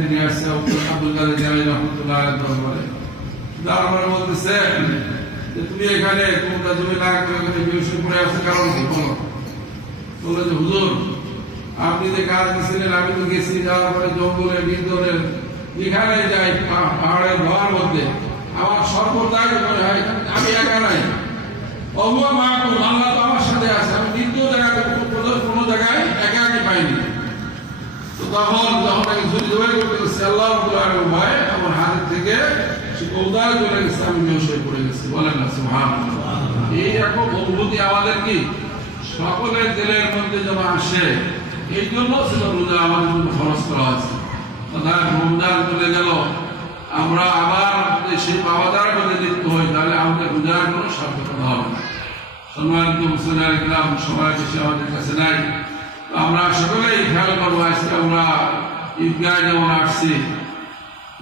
তিনি আসছে আব্দুল কাদের জিলানী রাহমাতুল্লাহ আলাইহি দরবারে। দরবারে বলতেছে যে তুমি এখানে কোনটা জমি না করে এখানে বেহুশ পড়ে আছো কারণ কি বলো? বলল যে হুজুর আপনি যে কাজ দিয়েছিলেন আমি তো গেছি, যাওয়ার পরে জঙ্গলে বিন্দরে যেখানে যাই পাহাড়ের ধোয়ার মধ্যে আমার সর্বদাই মনে হয় আমি একা নাই, অবুয়া মাহবুব আল্লাহ তো আমার সাথে আছে, আমি দ্বিতীয় জায়গায় কোনো জায়গায় একাকি পাইনি। তো তখন যখন আমি ঝুড়ি জবাই করতে গেছি আল্লাহ ভয় আমার হাতের থেকে সে কৌদায় চলে গেছে, আমি বেহুশ হয়ে পড়ে গেছি। বলেন না সুবহানাল্লাহ। এই রকম অনুভূতি আমাদের কি সকলের দিলের মধ্যে যখন আসে, এই জন্য ছিল রোজা আমাদের জন্য খরচ করা আছে। রমজান চলে গেল, আমরা আবার সেই বাবাদার মধ্যে লিপ্ত হই, তাহলে আমাদের রোজার কোনো সার্থকতা হবে না। সম্মানিত মুসলিম ইসলাম সময় বেশি আমাদের কাছে নাই, আমরা সকলেই খেয়াল করবো। আজকে আমরা ঈদগাহ যেমন আসছি,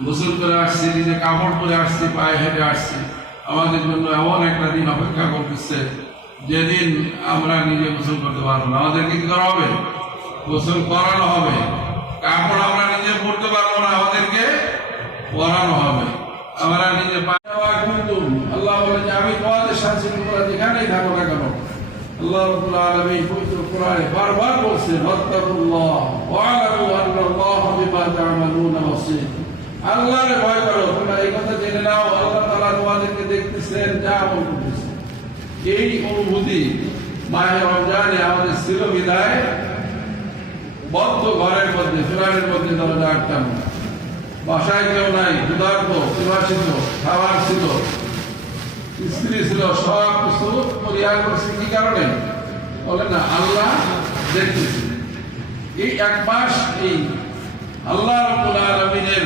গোসল করে আসছি, নিজে কাপড় পরে আসছি, পায়ে হেঁটে আসছি, আমাদের জন্য এমন একটা দিন অপেক্ষা করতেছে যেদিন আমরা নিজে গোসল করতে পারবো না। আমাদেরকে কি করা হবে? গোসল করানো হবে। কাপড় আমরা নিজে পরতে পারবো না, আমাদেরকে পরানো হবে। আমরা নিজে কিন্তু আল্লাহ বলে যে আমি তোমাদের শান্তি তোমরা যেখানেই থাকো না কেন, আল্লাহ রাব্বুল আলামিন পবিত্র কোরআনে বারবার বলছেন ওয়াত্তাকুল্লাহ ওয়া'লামু আন্নাল্লাহা বিমা তা'মালুনা বাসীর। আল্লাহরে ভয় করো, তোমরা এই কথা জেনে নাও আল্লাহ তাআলা তোমাদেরকে দেখতেছেন, যা আমল করতেছেন। এই অনুভূতি মাহে রমজানে আমাদের ছিল বিদায় বদ্ধ ঘরের মধ্যে, ফ্ল্যাটের মধ্যে দরজা আটকানো, বাসায় কেউ নাই, ক্ষুধার্ত, পিপাসিত, খাবার ছিল, স্ত্রী ছিল, সব কিছু পরিহার করছে। কি কারণে? বলে না আল্লাহ দেখতেছে। এই এক মাস এই আল্লাহ রাব্বুল আলামিনের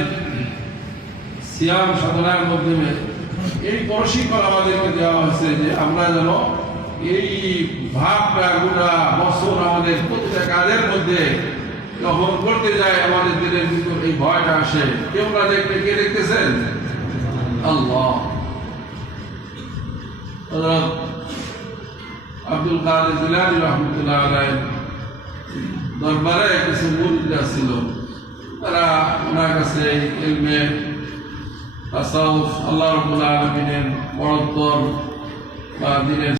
সিয়াম সাধনার মাধ্যমে এই প্রশিক্ষণ আমাদেরকে দেওয়া হয়েছে যে আমরা যেন এই ভাবটা গোটা বছর আমাদের প্রতিটা কাজের মধ্যে যখন করতে যায় আমাদের দিলের ভিতর এই ভয়টা আসে। কেউ না দেখলে কে দেখতেছেন? আল্লাহ। আব্দুল কাদের জিলানী রাহমাতুল্লাহ আলাইহি দরবারে কিছু মুরিদরা ছিল, তারা ওনার কাছে ইলমে তাসাউফ, আল্লাহ রাব্বুল আলামিনের বড়ত্ব বা দিনের